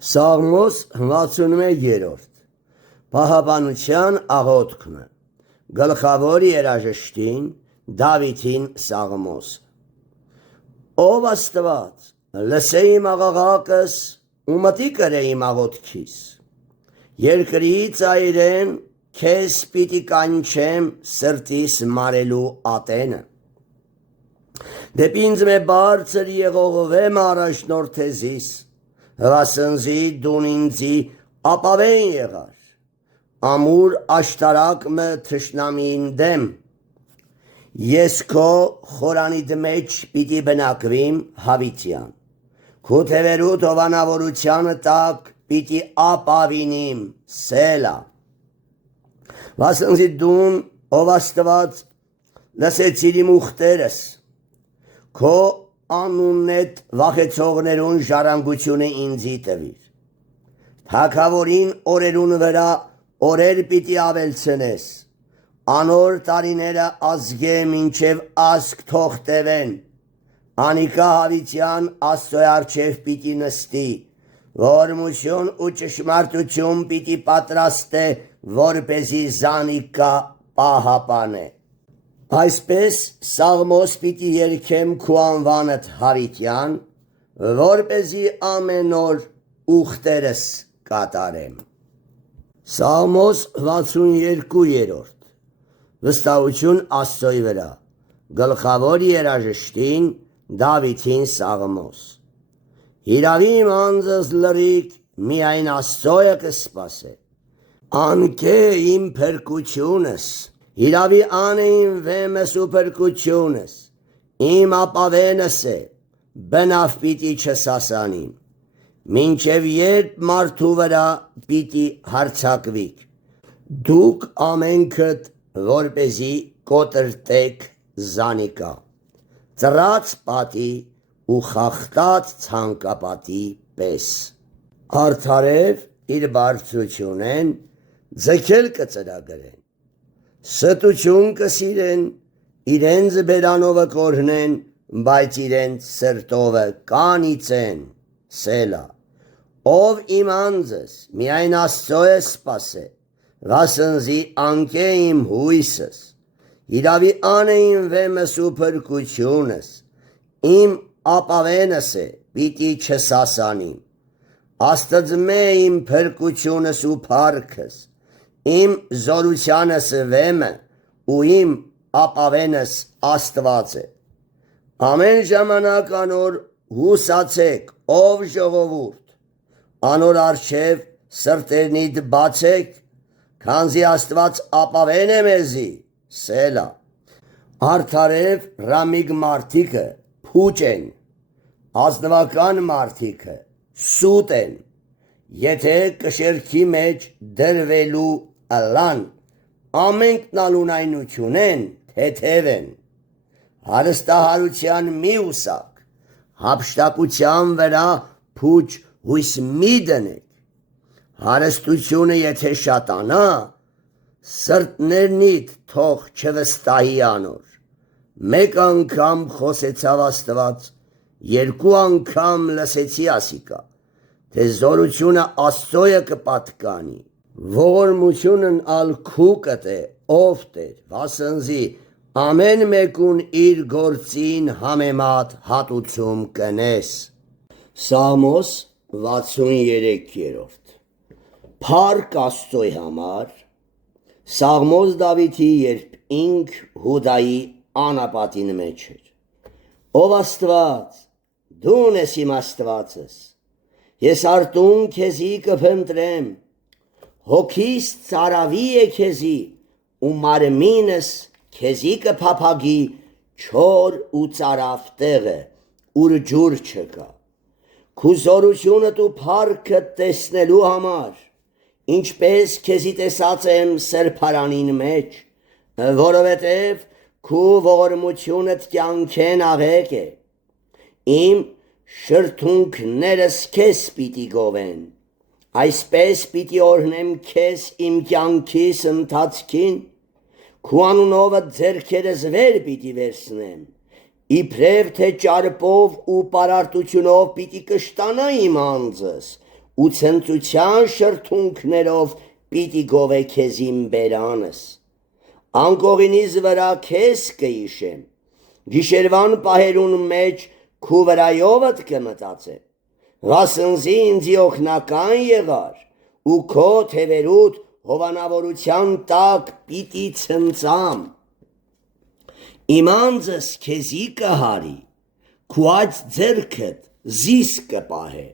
Սաղմոս 61-րդ Պահապանության աղոթքն գլխավոր երաժշտին Դավիթին Սաղմոս Ով Աստված լսե իմ աղաղակս ու մտի կրե իմ աղոթքիս Երկրի ծայրեն քեզ պիտի կանչեմ սրտիս մարելու ատենը Դեպի ինձ մե բարձր եղողվեմ առաջնորդեզիս Վասնզի դուն ինձի ապավեն եղար Ամուր աշտարակ մը թշնամին դեմ Ես քո խորանիդ մեջ պիտի բնակվիմ հավիտյան Քո թևերու թովանավորությանը տակ պիտի ապավինիմ սելա Վասնզի դուն ով Աստված լսեցիր իմ ուխտերս Քո անուննետ վախեցողներուն ժառանգությունը ինձի տվիր Թագավորին օրերուն վրա օրեր պիտի ավելցնես Անոր տարիները ազգե մինչև ազգ թող տևեն Անիկա հավիտյան Աստծո առջև պիտի նստի Ողորմություն ու ճշմարտություն պիտի պատրաստե որպեսզի զանիկա պահապանե Այսպես Սաղմոս պիտի երգեմ քո անվանդ հավիտյան որպեսզի ամեն օր ուխտերս կատարեմ Սաղմոս 62-րդ Վստահություն Աստծոյ վրա Գլխավոր երաժշտին Դավիթին Սաղմոս Հիրավի իմ անձս լրիք միայն Աստծոյը կսպասե Անկե իմ փրկությունս Հիրավի անը իմ վեմս ու փրկությունս Իմ ապավենս է բնավ պիտի չսասանիմ Մինչև երբ մարդու վրա պիտի հարցակվիք Դուք ամենքդ որպեսզի կոտրտեք զանիկա Ծրած պատի ու խախտած ցանկապատի պես Արդարև իր բարձրությունեն ձգել կծրագրեն Ստություն կսիրեն իրենց բերանովը կորհնեն բայց իրենց սրտովը կանիցեն Սելա Ով իմ անձս միայն Աստծո է սպասե Վասնզի անկե իմ հույսս Իրավի անը իմ վեմս ու փրկությունս Իմ ապավենս է պիտի չսասանիմ Աստծմե իմ փրկությունս ու փառքս Իմ զորությանս վեմը ու իմ ապավենս Աստված է Ամեն ժամանակ անոր հուսացեք ով ժողովուրդ Անոր առջև սրտերնիդ բացեք Քանզի Աստված ապավեն է մեզի Սելա Արդարև ռամիկ մարդիկը փուճ են Ազնվական մարդիկը սուտ են Եթե կշերքի մեջ դրվելու ըլան Ամենքն ալունայնություն են թեթև են Հարստահարության մի ուսակ Հափշտակության վրա փուճ հույս մի դնեք Հարստությունը եթե շատանա Սրտներնիդ թող չվստահի անոր Մեկ անգամ խոսեցավ Աստված Երկու անգամ լսեցի ասիկա Թե զորությունը Աստծոյը կպատկանի Ողորմությունն ալ քուկդ է ով Տեր Վասնզի ամեն մեկուն իր գործին համեմատ հատուցում կնես Սաղմոս 63-րդ Փառք Աստծոյ համար Սաղմոս Դավիթի երբ ինք Հուդայի անապատին մեջ էր Ով Աստված դուն ես իմ Աստվածս Ես արտուն քեզի կփնտրեմ Հոգիս ծարավի է քեզի ու մարմինս քեզի կփափագի չոր ու ծարավ տեղը ուր ջուր չկա Քու զորությունդ ու փառքդ տեսնելու համար Ինչպես քեզի տեսած եմ սրբարանին մեջ որովհետև քու ողորմությունդ կյանքեն աղեկ է Իմ շրթունքներս քեզ պիտի գովեն Այսպես պիտի օրհնեմ քեզ իմ կյանքիս ընթացքին Քու անունովը ձեռքերս վեր պիտի վերցնեմ Իբրև թե ճարպով ու պարարտությունով պիտի կշտանա իմ անձս ու ցնծության շրթունքներով պիտի գովե քեզին բերանս, անկողինիս վրա քեզ կհիշեմ, գիշերվան պահերուն մեջ քու վրայովդ կմտածեմ, վասնզի ինձի օգնական եղար, ու քո թևերուդ հովանավորության տակ պիտի ցնծամ, իմ անձս քեզի կհարի, քու այդ ձեռքդ զիս կպահե,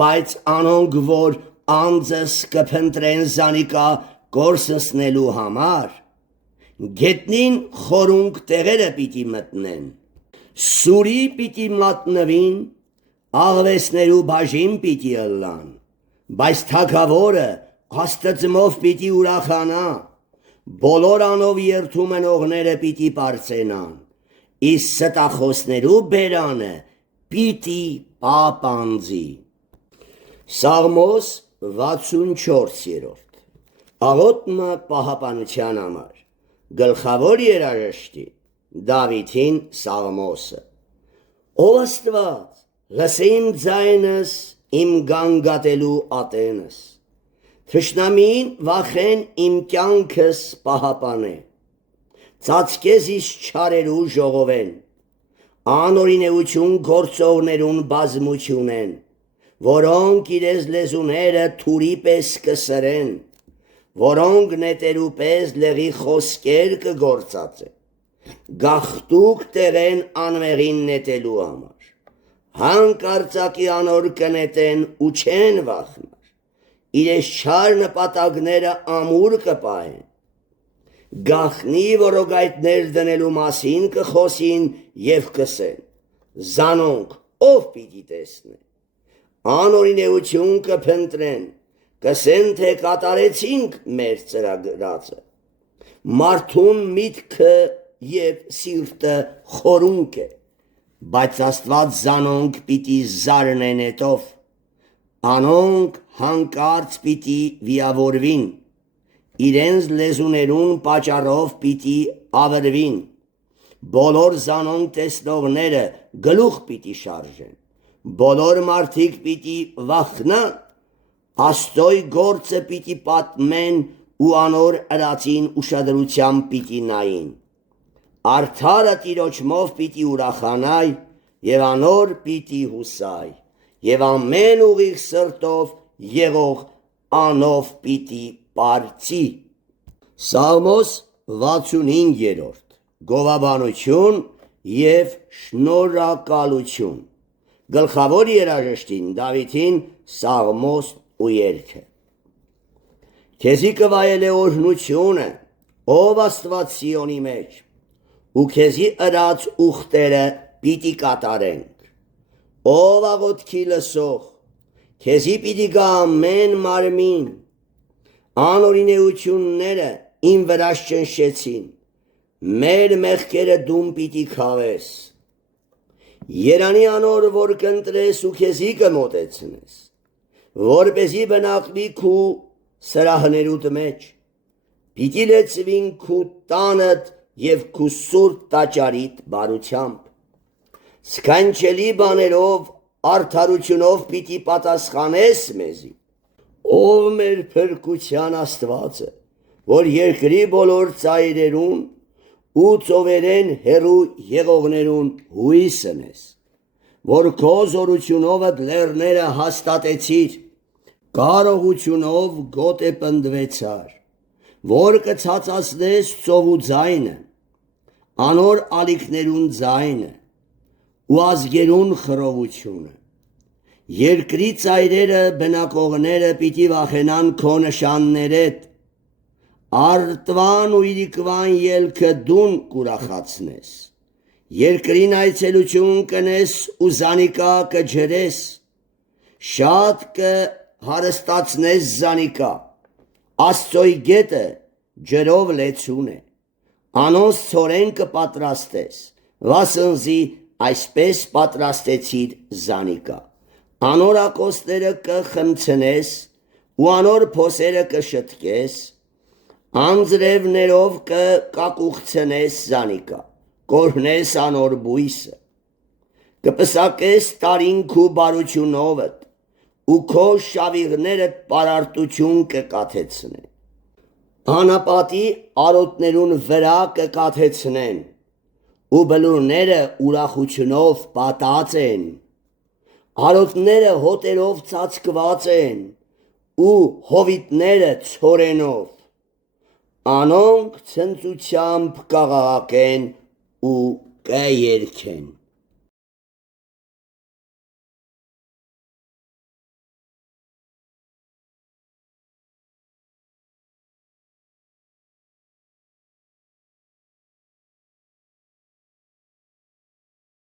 բայց անոնք, որ անձս կփնտրեն զանիկա կորսնցնելու համար, գետնին խորունկ տեղերը պիտի մտնեն, սուրի պիտի մատնվին, աղվեսներու բաժին պիտի ըլլան, բայց թագավորը աստծմով պիտի ուրախանա, բոլոր անով երթում ընողները պիտի պարծենան, իսկ ստախոսներու բերանը պիտի պապանձի։ Սաղմոս 64 աղոթքը պահապանության համար, գլխավոր երաժշտի Դավիթին Սաղմոսը։ Ով Աստված, լսե իմ ձայնս, իմ գանգատելու ատենս, թշնամին վախեն իմ կյանքս պահապանե, ծածկես իս չարերու ժողովեն, անօրինեություն գործողներուն բազմությունեն, որոնք իրենց լեզուները թուրի պես կսրեն, որոնք նետերու պես լեղի խոսքեր կգործածեն, գաղտուկ տեղեն անմեղին նետելու համար, հանկարծակի անոր կնետեն ու չեն վախնար, իրենց չար նպատակները ամուր կպահեն, գախնի որոգայթներ դնելու մասին կխոսին և կսեն, զանոնք ով պիտի տեսնեն, անօրինեություն կփնտրեն, կսեն թե կատարեցինք մեր ծրագրածը, մարդուն միտքը և սիրտը խորունկ է, բայց Աստված զանոնք պիտի զարնեն հետով, անոնք հանկարծ պիտի վիավորվին, իրենց լեզուներուն պատճառով պիտի ավրվին, բոլոր զանոնք տեսնողները գլուխ պիտի շարժեն, բոլոր մարդիկ պիտի վախնան, Աստծոյ գործը պիտի պատմեն ու անոր ըրածին ուշադրությամբ պիտի նային, արդարը Տիրոջմով պիտի ուրախանայ և անոր պիտի հուսայ, և ամեն ուղիղ սրտով եղող անով պիտի պարծի։ Սաղմոս 65 գովաբանություն և շնորհակալություն, գլխավոր երաժշտին Դավիթին Սաղմոս ու երգը։ Քեզի կվայել է օրհնությունը, ով Աստված Սիոնի մեջ, ու քեզի ըրած ուխտերը պիտի կատարենք, ով աղոթքի լսող, քեզի պիտի գա ամեն մարմին, անօրինեությունները իմ վրա շնշեցին, մեր մեղքերը դում պիտի քավես, երանի անոր, որ կընտրես ու քեզի կմոտեցնես, որպեսզի բնակվի քու սրահներուդ մեջ, պիտի լեցվին քու տանդ և քու սուրբ տաճարիդ բարությամբ, սքանչելի բաներով արդարությունով պիտի պատասխանես մեզի, ով մեր փրկության Աստվածը, որ երկրի բոլոր ծայրերուն ու ծովերեն հեռու եղողներուն հույսն ես, որ քո զորությունովդ լեռները հաստատեցիր, կարողությունով գոտե պնդվեցար, որ կցածացնես ծովու ձայնը, անոր ալիքներուն ձայնը, ու ազգերուն խռովությունը, երկրի ծայրերը բնակողները պիտի վախենան քո նշաններեդ, արտվան ու իրիկվան ելքը դուն կուրախացնես, երկրին այցելություն կնես ու զանիկա կջրես, շատ կհարստացնես զանիկա, Աստծոյ գետը ջրով լեցուն է, անոնց ցորեն կպատրաստես, վասնզի այսպես պատրաստեցիր զանիկա, անոր ակոսները կխմցնես ու անոր փոսերը կշտկես, անձրևներով կկակուղցնես զանիկա, կորհնես անոր բույսը, կպսակես տարին քու բարությունովդ ու քո շավիղներդ պարարտություն կկաթեցնեն։ Անապատի արոտներուն վրա կկաթեցնեն, ու բլուրները ուրախությունով պատած են, արոտները հոտերով ծածկված են, ու հովիտները ցորենով, անոնք ցնծությամբ կաղաղակեն ու կերքեն։